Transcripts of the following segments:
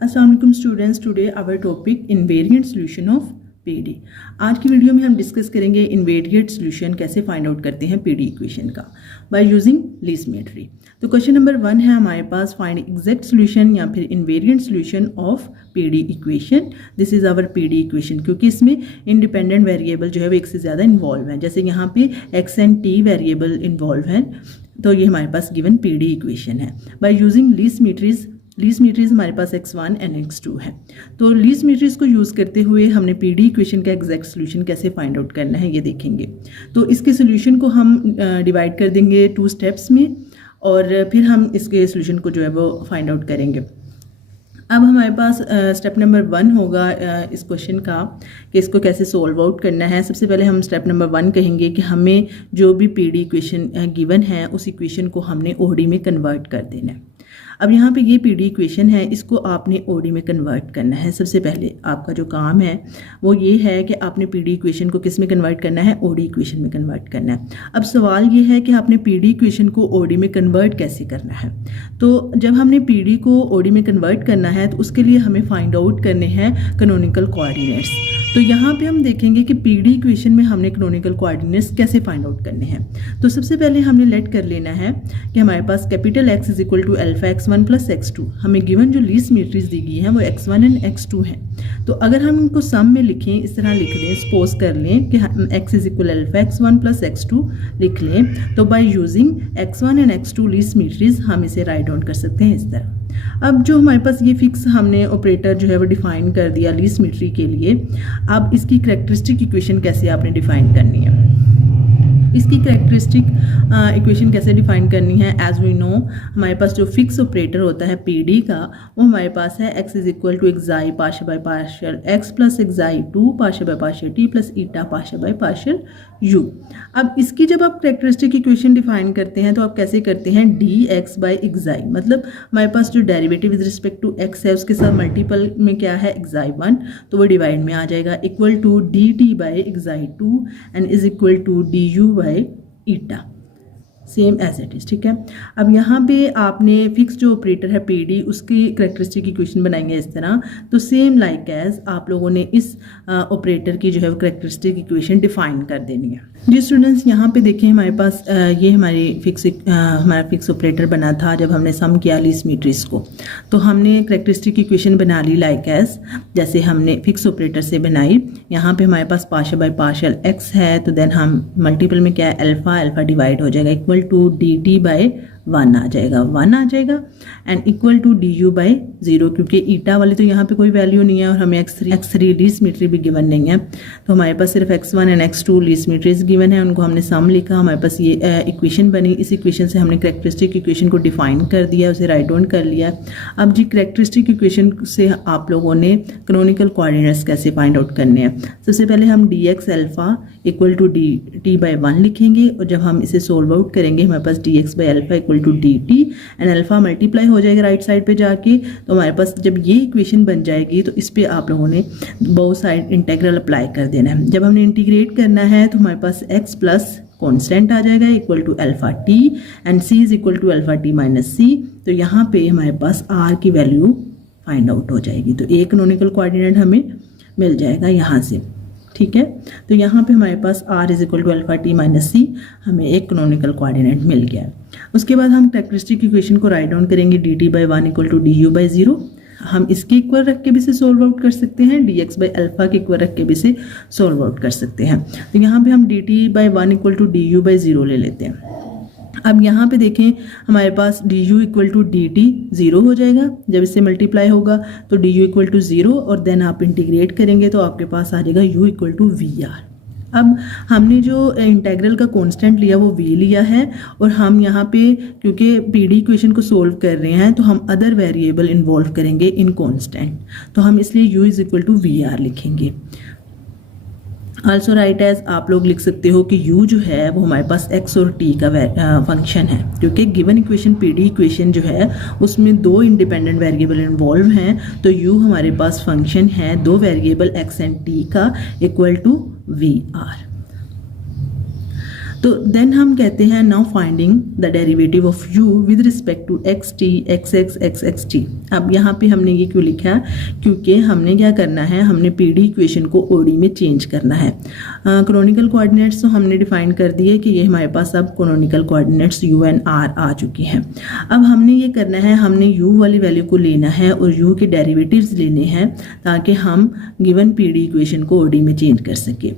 अस्सलाम वालेकुम students, today our topic invariant solution of PD. आज की वीडियो में हम डिस्कस करेंगे इनवेरिएंट सॉल्यूशन कैसे फाइंड आउट करते हैं पीडी इक्वेशन का बाय यूजिंग ली सिमेट्री। तो क्वेश्चन नंबर 1 है हमारे पास, फाइंड एग्जैक्ट सॉल्यूशन या फिर invariant solution of PD equation. This is our PD equation, क्योंकि इसमें इंडिपेंडेंट वेरिएबल जो है वो एक से ज़्यादा इन्वॉल्व है। जैसे यहाँ पे x and T variable involve है, तो ये हमारे पास गिवन पीडी इक्वेशन है। बाय यूजिंग ली सिमेट्रीज हमारे पास x1 एंड x2 है। तो ली सिमेट्रीज को यूज़ करते हुए हमने पीडी इक्वेशन का एग्जैक्ट सॉल्यूशन कैसे फाइंड आउट करना है ये देखेंगे। तो इसके सॉल्यूशन को हम डिवाइड कर देंगे 2 स्टेप्स में, और फिर हम इसके सॉल्यूशन को जो है वो फाइंड आउट करेंगे। अब हमारे पास स्टेप नंबर 1 होगा इस क्वेश्चन का कि इसको कैसे सोल्व आउट करना है। सबसे पहले हम स्टेप नंबर 1 कहेंगे कि हमें जो भी पीडी इक्वेशन गिवन है उस इक्वेशन को हमने ओडी में कन्वर्ट कर देना है। अब यहाँ पे ये पीडी इक्वेशन है, इसको आपने ओडी में कन्वर्ट करना है। सबसे पहले आपका जो काम है वो ये है कि आपने पीडी इक्वेशन को किस में कन्वर्ट करना है, ओडी इक्वेशन में कन्वर्ट करना है। अब सवाल ये है कि आपने पीडी इक्वेशन को ओडी में कन्वर्ट कैसे करना है। तो जब हमने पीडी को ओडी में कन्वर्ट करना है तो उसके लिए हमें फाइंड आउट करने हैं कैनोनिकल कोऑर्डिनेट्स। तो यहाँ पे हम देखेंगे कि पीडी इक्वेशन में हमने कैनोनिकल कोऑर्डिनेट्स कैसे फाइंड आउट करने हैं। तो सबसे पहले हमने लेट कर लेना है कि हमारे पास capital X is equal to alpha x1 plus x2। हमें गिवन जो ली सिमेट्रीज दी गई हैं वो x1 एंड x2 हैं। तो अगर हम इनको सम में लिखें, इस तरह लिख लें, सपोज कर लें कि x is equal alpha x1 plus x2 लिख लें, तो by using x1 and x2 Lie symmetries हम इसे राइट डाउन कर सकते हैं इस तरह। अब जो हमारे पास ये फिक्स हमने ऑपरेटर जो है वो डिफाइन कर दिया ली सिमेट्री के लिए। अब इसकी कैरेक्टरिस्टिक इक्वेशन कैसे आपने डिफाइन करनी है, इसकी कैरेक्टरिस्टिक इक्वेशन कैसे डिफाइन करनी है। एज वी नो हमारे पास जो फिक्स ऑपरेटर होता है पीडी का वो हमारे पास है x is equal to xi partial by partial x plus xi 2 partial by partial t plus eta partial by partial u। अब इसकी जब आप कैरेक्टरिस्टिक इक्वेशन डिफाइन करते हैं तो आप कैसे करते हैं, dx बाय एक्साई, मतलब हमारे पास जो derivative with respect to x है उसके साथ मल्टीपल में क्या है एक्साई 1, तो वो डिवाइड में आ जाएगा, equal to dt by xi 2 and is equal to du by eta, same as it is. ठीक है, अब यहाँ पे आपने फिक्स जो ऑपरेटर है पीडी उसकी कैरेक्टरिस्टिक इक्वेशन बनाएंगे इस तरह। तो सेम लाइक एज आप लोगों ने इस ऑपरेटर की जो है कैरेक्टरिस्टिक इक्वेशन डिफाइन कर देनी है। जी स्टूडेंट्स, यहाँ पे देखें हमारे पास ये हमारा फिक्स ऑपरेटर बना था जब हमने सम किया ली सिमेट्रीज को। तो हमने कैरेक्टरिस्टिक इक्वेशन बना ली लाइक एज जैसे हमने फिक्स ऑपरेटर से बनाई। यहाँ पे हमारे पास पार्शियल बाय पार्शियल x है, तो देन हम मल्टीपल में क्या है अल्फा डिवाइड हो जाएगा, इक्वल टू dt बाय 1 आ जाएगा and equal to du by 0, क्योंकि ईटा वाली तो यहाँ पे कोई वैल्यू नहीं है और हमें x3 ली सिमेट्री भी गिवन नहीं है। तो हमारे पास सिर्फ x1 and x2 Lie symmetries given है, उनको हमने सम लिखा, हमारे पास ये इक्वेशन बनी। इस इक्वेशन से हमने कैरेक्टरिस्टिक इक्वेशन को डिफाइन कर दिया, उसे राइट डाउन कर लिया। अब जी कैरेक्टरिस्टिक इक्वेशन से आप लोगों ने कैनोनिकल कोऑर्डिनेट्स कैसे फाइंड आउट करने हैं। सबसे पहले हम dx alpha equal to dt by 1 लिखेंगे, और जब हम इसे सोल्व आउट करेंगे हमारे पास dx by alpha equal to dt and alpha multiply हो जाएगा राइट साइड पे जाके। तो हमारे पास जब ये इक्वेशन बन जाएगी तो इस पे आप लोगों ने बोथ साइड इंटीग्रल अप्लाई कर देना है। जब हमने इंटीग्रेट करना है तो हमारे पास x प्लस कॉन्स्टेंट आ जाएगा equal to alpha t and c is equal to alpha t minus c। तो यहाँ पे हमारे पास r की वैल्यू फाइंड आउट हो जाएगी, तो एक कैनोनिकल कोऑर्डिनेट हमें मिल जाएगा यहाँ से। ठीक है, तो यहाँ पे हमारे पास r is equal to alpha t minus c, हमें एक कैनोनिकल कोऑर्डिनेट मिल गया। उसके बाद हम कैरेक्टरिस्टिक इक्वेशन को राइट डाउन करेंगे, dt by 1 equal to du by 0। हम इसके इक्वल रख के भी से सोल्व आउट कर सकते हैं, dx बाय अल्फा के इक्वल रख के भी से सोल्व आउट कर सकते हैं। तो यहाँ पे हम dt by 1 equal to du by 0 ले लेते हैं। अब यहाँ पे देखें हमारे पास du इक्वल टू dt 0 हो जाएगा, जब इससे मल्टीप्लाई होगा तो du इक्वल टू 0, और देन आप इंटीग्रेट करेंगे तो आपके पास आ जाएगा u इक्वल टू vr। अब हमने जो इंटीग्रल का कांस्टेंट लिया वो v लिया है, और हम यहाँ पे क्योंकि पीडी इक्वेशन को सोल्व कर रहे हैं तो हम अदर वेरिएबल इन्वॉल्व करेंगे इन कांस्टेंट, तो हम इसलिए u is equal to vr लिखेंगे। आल्सो राइट एज आप लोग लिख सकते हो कि u जो है वो हमारे पास x और t का फंक्शन है, क्योंकि गिवन इक्वेशन पीडी इक्वेशन जो है उसमें 2 इंडिपेंडेंट वेरिएबल इन्वॉल्व हैं। तो u हमारे पास फंक्शन है 2 वेरिएबल x एंड t का इक्वल टू vr। तो देन हम कहते हैं now finding the derivative of u with respect to x t x x x x t. अब यहाँ पे हमने ये क्यों लिखा, क्योंकि हमने क्या करना है, हमने पीडी इक्वेशन को ओडी में चेंज करना है। कैनोनिकल कोऑर्डिनेट्स तो हमने डिफाइन कर दिए कि ये हमारे पास अब canonical coordinates u and r आ चुकी हैं। अब हमने ये करना है, हमने u वाली वैल्यू को लेना है और u के डेरिवेटिव्स लेने हैं ताकि हम गिवन पीडी इक्वेशन को ओडी में चेंज कर सके।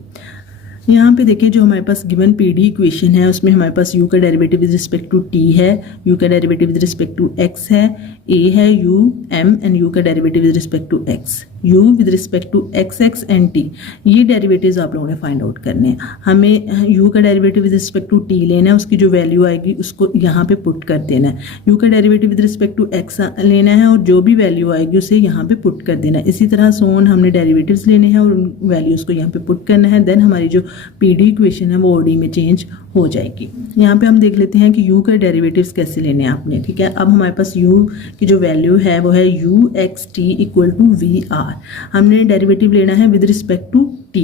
यहाँ पे देखिए जो हमारे पास गिवन पीडी इक्वेशन है उसमें हमारे पास u का derivative with respect to t है, u का derivative with respect to x है, a है u m एंड u का derivative with respect to x, u with respect to x x and t। ये डेरिवेटिव्स आप लोगों ने फाइंड आउट करने हैं। हमें u का derivative with respect to t लेना है, उसकी जो वैल्यू आएगी उसको यहाँ पे पुट कर देना है। u का derivative with respect to x लेना है और जो भी वैल्यू आएगी उसे यहाँ पे पुट कर देना है। इसी तरह सोन हमने डेरिवेटिव्स लेने हैं और उन वैल्यूज़ को यहाँ पे पुट करना है। देन हमारी जो पीडी इक्वेशन है वो ओडी में चेंज हो जाएगी। यहाँ पे हम देख लेते हैं कि u का डेरिवेटिव्स कैसे लेने हैं आपने, ठीक है। अब हमारे पास u की जो वैल्यू है वो है u x t equal to v r. हमने डेरिवेटिव लेना है विद रिस्पेक्ट टू t,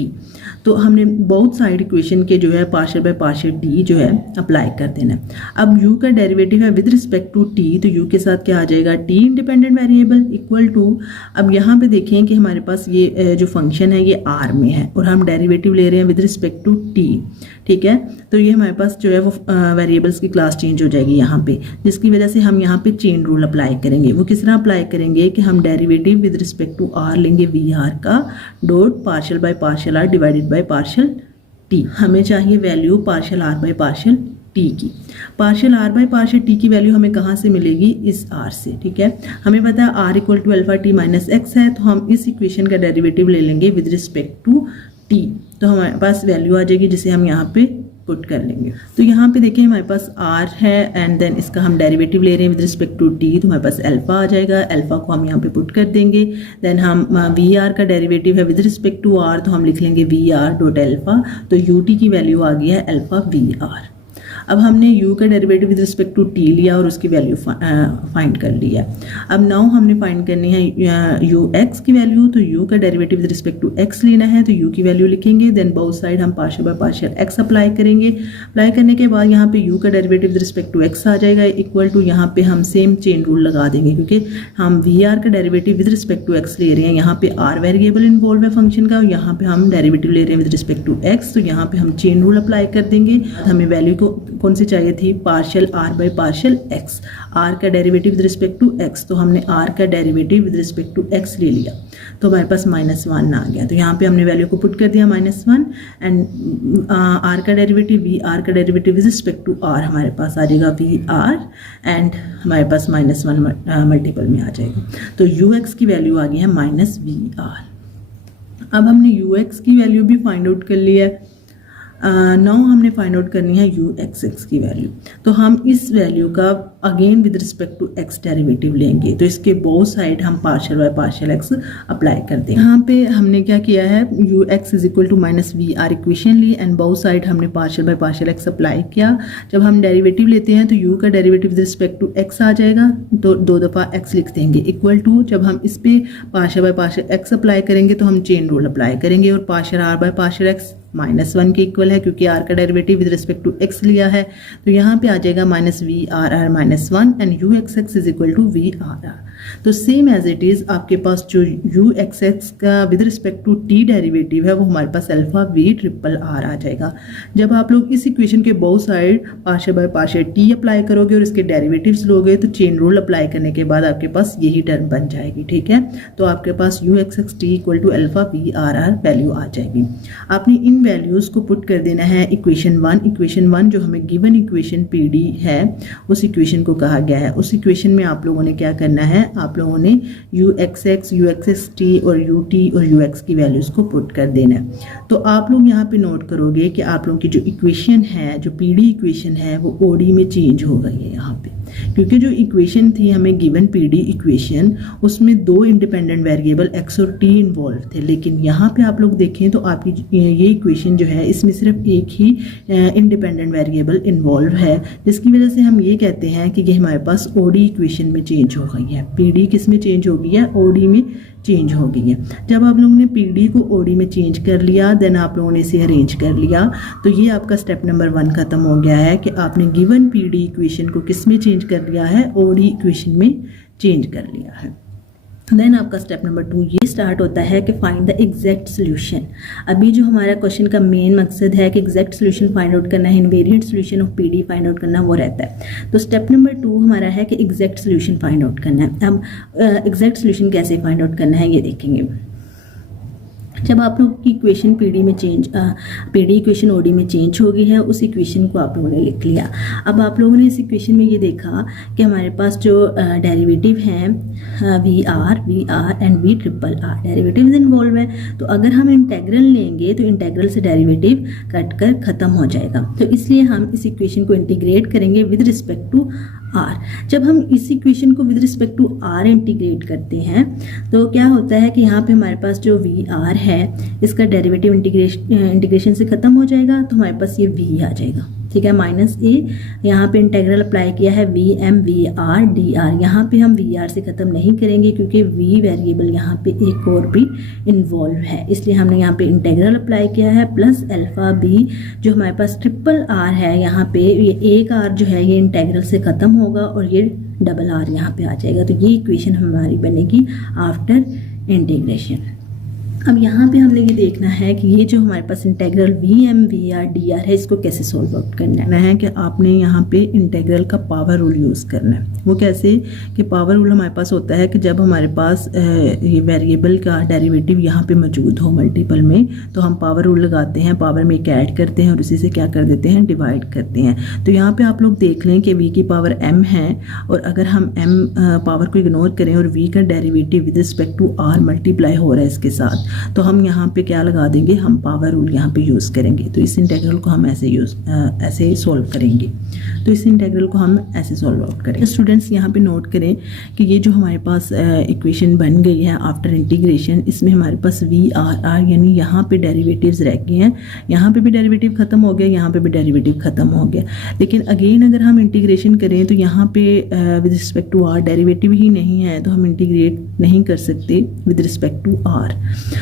तो हमने बोथ साइड इक्वेशन के जो है पार्शियल बाय पार्शियल d जो है अप्लाई कर देना है। अब u का डेरिवेटिव है विद रिस्पेक्ट टू t, तो u के साथ क्या आ जाएगा, t independent variable equal to, अब यहाँ पे देखें कि हमारे पास ये जो फंक्शन है ये r में है और हम डेरिवेटिव ले रहे हैं विद रिस्पेक्ट टू t, ठीक है। तो ये हमारे पास जो है वो वेरिएबल्स की क्लास चेंज हो जाएगी यहाँ पे, जिसकी वजह से हम यहाँ पे चेन रूल अप्लाई करेंगे। वो किस तरह अप्लाई करेंगे कि हम derivative with respect to r लेंगे वी आर का, dot partial by partial r divided by partial t। हमें चाहिए value partial r by partial t की। Partial r by partial t की वैल्यू हमें कहाँ से मिलेगी, इस r से, ठीक है। हमें पता है r equal to alpha t minus x है, तो हम इस इक्वेशन का डेरिवेटिव ले लेंगे विद रिस्पेक्ट टू t, तो हमारे पास वैल्यू आ जाएगी जिसे हम यहाँ पे पुट कर लेंगे। तो यहाँ पे देखिए हमारे पास r है एंड देन इसका हम डेरिवेटिव ले रहे हैं विद रिस्पेक्ट टू t, तो हमारे पास अल्फा आ जाएगा। अल्फा को हम यहाँ पे पुट कर देंगे। देन हम वी आर का डेरिवेटिव है विद रिस्पेक्ट टू r, तो हम लिख लेंगे वी आर डॉट अल्फा, तो ut की वैल्यू आ गई है अल्फा वी आर। अब हमने u का derivative with respect to t लिया और उसकी वैल्यू फाइंड कर लिया। अब नाउ हमने फाइंड करनी है ux की वैल्यू, तो u का derivative with respect to x लेना है, तो u की वैल्यू लिखेंगे। देन बोथ साइड हम partial by partial x apply करेंगे। अप्लाई करने के बाद यहाँ पे u का derivative with respect to x आ जाएगा इक्वल टू, यहाँ पे हम सेम चेन रूल लगा देंगे क्योंकि हम vr का derivative with respect to x ले रहे हैं। यहाँ पे r वेरिएबल इन्वॉल्व है फंक्शन का, यहाँ पे हम डेरिवेटिव ले रहे हैं विद रिस्पेक्ट टू x, तो यहाँ पे हम चेन रूल अप्लाई कर देंगे। हमें वैल्यू को कौन सी चाहिए थी, partial r by partial x, r का derivative with respect to x, तो हमने r का derivative with respect to x ले लिया, तो हमारे पास -1 आ गया। तो यहाँ पे हमने वैल्यू को पुट कर दिया -1 एंड r का डेरिवेटिव वी आर का derivative with respect to r हमारे पास आ जाएगा वी आर एंड हमारे पास -1 मल्टीपल में आ जाएगा। तो ux की वैल्यू आ गई है -vr। अब हमने ux की वैल्यू भी फाइंड आउट कर लिया है। नाउ हमने फाइंड आउट करनी है uxx की वैल्यू, तो हम इस वैल्यू का again with respect to x derivative लेंगे, तो इसके बोथ साइड हम partial by partial x apply कर देंगे। यहाँ पे हमने क्या किया है, ux is equal to -vr equation ली एंड बोथ साइड हमने partial by partial x apply किया। जब हम डेरिवेटिव लेते हैं तो u का derivative with respect to x आ जाएगा, तो 2 दफ़ा x लिख देंगे इक्वल टू, जब हम इस पे partial by partial x apply करेंगे तो हम चेन रूल अप्लाई करेंगे और partial r by partial x -1 के इक्वल है क्योंकि r का derivative with respect to x लिया है, तो यहाँ पे आ जाएगा -vrr -1 and uxx is equal to vrr। तो सेम एज इट इज आपके पास जो uxx का with respect to t derivative है वो हमारे पास अल्फा v ट्रिपल r आ जाएगा। जब आप लोग इस इक्वेशन के both side partial by partial t apply करोगे और इसके डेरिवेटिव्स लोगे तो चेन रूल अप्लाई करने के बाद आपके पास यही टर्म बन जाएगी, ठीक है। तो आपके पास uxx t equal to alpha vrr value आ जाएगी। आपने इन वैल्यूज को पुट कर देना है इक्वेशन 1। इक्वेशन 1 जो हमें गिवन इक्वेशन पीडी है उस इक्वेशन को कहा गया है। उस इक्वेशन में आप लोगों ने क्या करना है, आप लोगों ने uxx uxxt और ut और ux की वैल्यूज को पुट कर देना है। तो आप लोग यहाँ पे नोट करोगे कि आप लोगों की जो इक्वेशन है, जो पीडी इक्वेशन है वो ओडी में चेंज हो गई है यहाँ पे, क्योंकि जो इक्वेशन थी हमें गिवन पीडी इक्वेशन उसमें 2 इंडिपेंडेंट वेरिएबल x और t इन्वॉल्व थे, लेकिन यहाँ पे आप लोग देखें तो आपकी ये इक्वेशन जो है इसमें सिर्फ एक ही इंडिपेंडेंट वेरिएबल इन्वॉल्व है, जिसकी वजह से हम ये कहते हैं कि ये हमारे पास ओडी इक्वेशन में चेंज हो गई है। पीडी किस में चेंज हो गई है, ओडी में चेंज हो गई है। जब आप लोगों ने पीडी को ओडी में चेंज कर लिया, देन आप लोगों ने इसे अरेंज कर लिया, तो ये आपका स्टेप नंबर 1 खत्म हो गया है कि आपने गिवन पीडी इक्वेशन को किस में चेंज कर लिया है, ओडी इक्वेशन में चेंज कर लिया है। देन आपका स्टेप नंबर 2 ये स्टार्ट होता है कि फाइंड द एग्जैक्ट सोल्यूशन। अभी जो हमारा क्वेश्चन का मेन मकसद है कि एग्जैक्ट सोल्यूशन फाइंड आउट करना है, invariant solution of PD find out करना, वो रहता है। तो स्टेप नंबर 2 हमारा है कि एग्जैक्ट सोल्यूशन फाइंड आउट करना है। हम एग्जैक्ट सोल्यूशन कैसे फाइंड आउट करना है ये देखेंगे। जब आप लोगों की इक्वेशन पीडी इक्वेशन ओडी में चेंज हो गई है, उस इक्वेशन को आप लोगों ने लिख लिया। अब आप लोगों ने इस इक्वेशन में ये देखा कि हमारे पास जो डेरिवेटिव हैं v r and v triple r, derivative involve है। तो अगर हम इंटेग्रल लेंगे तो इंटेग्रल से डेरिवेटिव कट कर ख़त्म हो जाएगा। तो इसलिए हम इस इक्वेशन को इंटीग्रेट करेंगे विद रिस्पेक्ट टू आर। जब हम इस इक्वेशन को with respect to r integrate करते हैं तो क्या होता है कि यहाँ पे हमारे पास जो वी आर है इसका डेरिवेटिव इंटीग्रेशन से ख़त्म हो जाएगा, तो हमारे पास ये वी आ जाएगा। ठीक है, माइनस ए, यहाँ पे इंटेग्रल अप्लाई किया है v M we R D r. यहाँ पे हम वी आर से ख़त्म नहीं करेंगे क्योंकि वी वेरिएबल यहाँ पे एक और भी इन्वॉल्व है, इसलिए हमने यहाँ पे इंटेग्रल अप्लाई किया है प्लस अल्फा बी। जो हमारे पास ट्रिपल आर है यहाँ पे, ये एक आर जो है ये इंटेग्रल से ख़त्म होगा और ये डबल आर यहाँ पे आ जाएगा। तो ये इक्वेशन हमारी बनेगी आफ्टर इंटीग्रेशन। अब यहाँ पे हमने ये देखना है कि ये जो हमारे पास integral V M we R D R है इसको कैसे सॉल्व आउट करना है कि आपने यहाँ पे इंटेग्रल का पावर रूल यूज़ करना है। वो कैसे कि पावर रूल हमारे पास होता है कि जब हमारे पास ये वेरिएबल का डेरिवेटिव यहाँ पे मौजूद हो मल्टीपल में, तो हम पावर रूल लगाते हैं, पावर में एक ऐड करते हैं और उसी से क्या कर देते हैं, डिवाइड करते हैं। तो यहाँ पर आप लोग देख लें कि वी की पावर m है और अगर हम m पावर को इग्नोर करें और v का derivative with respect to r multiply हो रहा है इसके साथ, तो हम यहाँ पे क्या लगा देंगे, हम पावर रूल यहाँ पे यूज़ करेंगे। तो इस इंटेग्रल को हम ऐसे सॉल्व करेंगे। तो इस इंटेग्रल को हम ऐसे सॉल्व आउट करेंगे। स्टूडेंट्स यहाँ पे नोट करें कि ये जो हमारे पास इक्वेशन बन गई है आफ्टर इंटीग्रेशन, इसमें हमारे पास वी आर यानी यहाँ पे डेरिवेटिव्स रह गए हैं। यहाँ पे भी डेरिवेटिव ख़त्म हो गया, यहाँ पे भी डेरिवेटिव ख़त्म हो गया। लेकिन अगेन अगर हम इंटीग्रेशन करें तो यहाँ पे with respect to R derivative ही नहीं है, तो हम इंटीग्रेट नहीं कर सकते विद रिस्पेक्ट टू आर।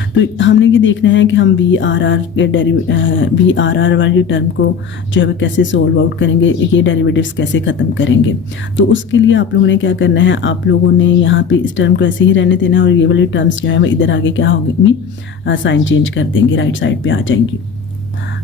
तो हमने ये देखना है कि हम वी आर आर वाली टर्म को जो है कैसे सॉल्व आउट करेंगे, ये डेरिवेटिव्स कैसे ख़त्म करेंगे। तो उसके लिए आप लोगों ने क्या करना है, आप लोगों ने यहाँ पे इस टर्म को ऐसे ही रहने देना है और ये वाली टर्म्स जो है वो इधर आगे क्या होगी, साइन चेंज कर देंगे, राइट साइड पे आ जाएंगी।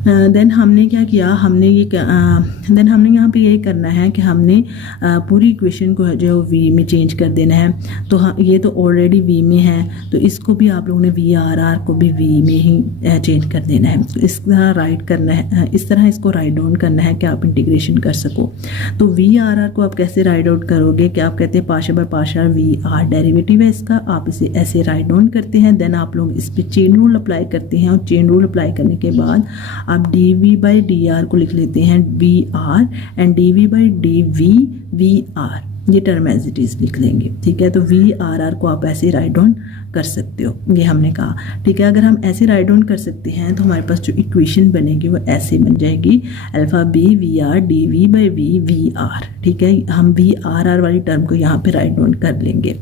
देन हमने क्या किया, हमने यहाँ पे ये करना है कि हमने पूरी इक्वेशन को जो वी में चेंज कर देना है। तो ये तो ऑलरेडी वी में है, तो इसको भी आप लोगों ने वी आर को भी वी में ही चेंज कर देना है। तो इस तरह राइट करना है, इस तरह इसको राइट डाउन करना है कि आप इंटीग्रेशन कर सको। तो वी आर को आप कैसे राइट आउट करोगे कि आप कहते हैं partial by partial v r derivative है इसका, आप इसे ऐसे राइट डाउन करते हैं। देन आप लोग इस पर चेन रूल अप्लाई करते हैं और चेन रूल अप्लाई करने के बाद आप d v by d r को लिख लेते हैं v r and d v by d v r, ये टर्म एज इट इज़ लिख लेंगे। ठीक है, तो वी आर को आप ऐसे राइट डाउन कर सकते हो, ये हमने कहा। ठीक है, अगर हम ऐसे राइट डाउन कर सकते हैं तो हमारे पास जो इक्वेशन बनेगी वो ऐसे बन जाएगी, alpha b v are d v by v r. ठीक है, हम वी आर वाली टर्म को यहाँ पे राइट डाउन कर लेंगे।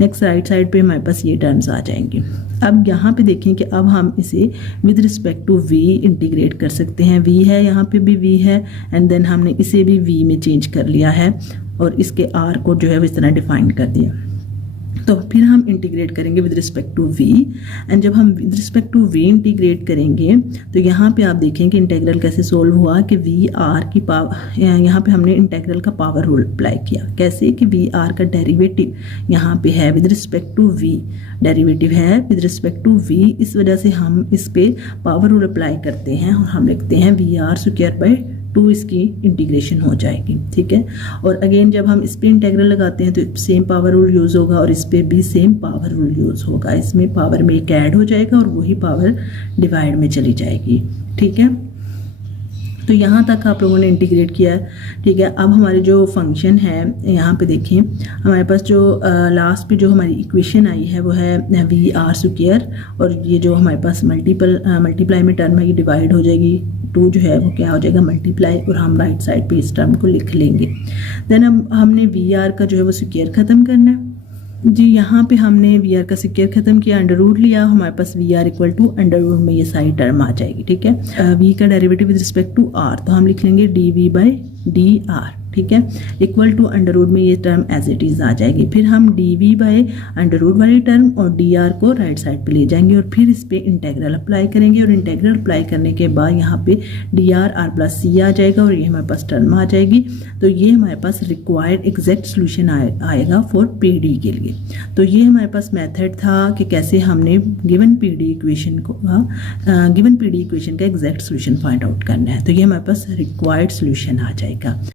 नेक्स्ट राइट साइड पे हमारे पास ये टर्म्स आ जाएंगे। अब यहाँ पे देखें कि अब हम इसे with respect to v integrate कर सकते हैं। वी है, यहाँ पे भी वी है एंड देन हमने इसे भी वी में चेंज कर लिया है और इसके आर को जो है वो इस तरह डिफाइन कर दिया। तो फिर हम इंटीग्रेट करेंगे with respect to v and जब हम with respect to v integrate करेंगे तो यहाँ पे आप देखें कि इंटेग्रल कैसे सोल्व हुआ कि वी आर की पावर, यहाँ पे हमने इंटेग्रल का पावर रूल अप्लाई किया। कैसे कि वी आर का डेरिवेटिव यहाँ पे है with respect to v, derivative है विद रिस्पेक्ट टू वी, इस वजह से हम इस पे पावर रूल अप्लाई करते हैं और हम लिखते हैं वी आर स्क्वायर बाय 2, इसकी इंटीग्रेशन हो जाएगी। ठीक है, और अगेन जब हम इस पे इंटेग्रल लगाते हैं तो सेम पावर रूल यूज़ होगा और इस पे भी सेम पावर रूल यूज़ होगा। इसमें पावर में एक ऐड हो जाएगा और वही पावर डिवाइड में चली जाएगी। ठीक है, तो यहाँ तक आप लोगों ने इंटीग्रेट किया। ठीक है, अब हमारे जो फंक्शन है यहाँ पे देखें, हमारे पास जो लास्ट पे जो हमारी इक्वेशन आई है वो है वी आर स्क्वायर और ये जो हमारे पास मल्टीप्लाई में टर्म है ये डिवाइड हो जाएगी, 2 जो है वो क्या हो जाएगा मल्टीप्लाई, और हम राइट साइड पे इस टर्म को लिख लेंगे। देन अब हमने वी आर का जो है वो स्क्वायर ख़त्म करना है। जी यहाँ पे हमने वी आर का सिक्योर खत्म किया, अंडर रूट लिया, हमारे पास V R equal to under root में ये सारी टर्म आ जाएगी। ठीक है, वी का derivative with respect to r, तो हम लिख लेंगे d v by d r. ठीक है, इक्वल टू अंडर रूट में ये टर्म एज इट इज आ जाएगी। फिर हम d v by under root वाली टर्म और डी आर को राइट साइड पे ले जाएंगे और फिर इस पे इंटेग्रल अप्लाई करेंगे, और इंटेग्रल अप्लाई करने के बाद यहाँ पे डी आर आर प्लस सी आ जाएगा और ये हमारे पास टर्म आ जाएगी। तो ये हमारे पास रिक्वायर्ड एग्जैक्ट सोल्यूशन आएगा फॉर पी डी के लिए। तो ये हमारे पास मेथड था कि कैसे हमने गिवन पी डी इक्वेशन का एग्जैक्ट सोल्यूशन फाइंड आउट करना है। तो ये हमारे पास रिक्वायर्ड सोल्यूशन आ जाएगा।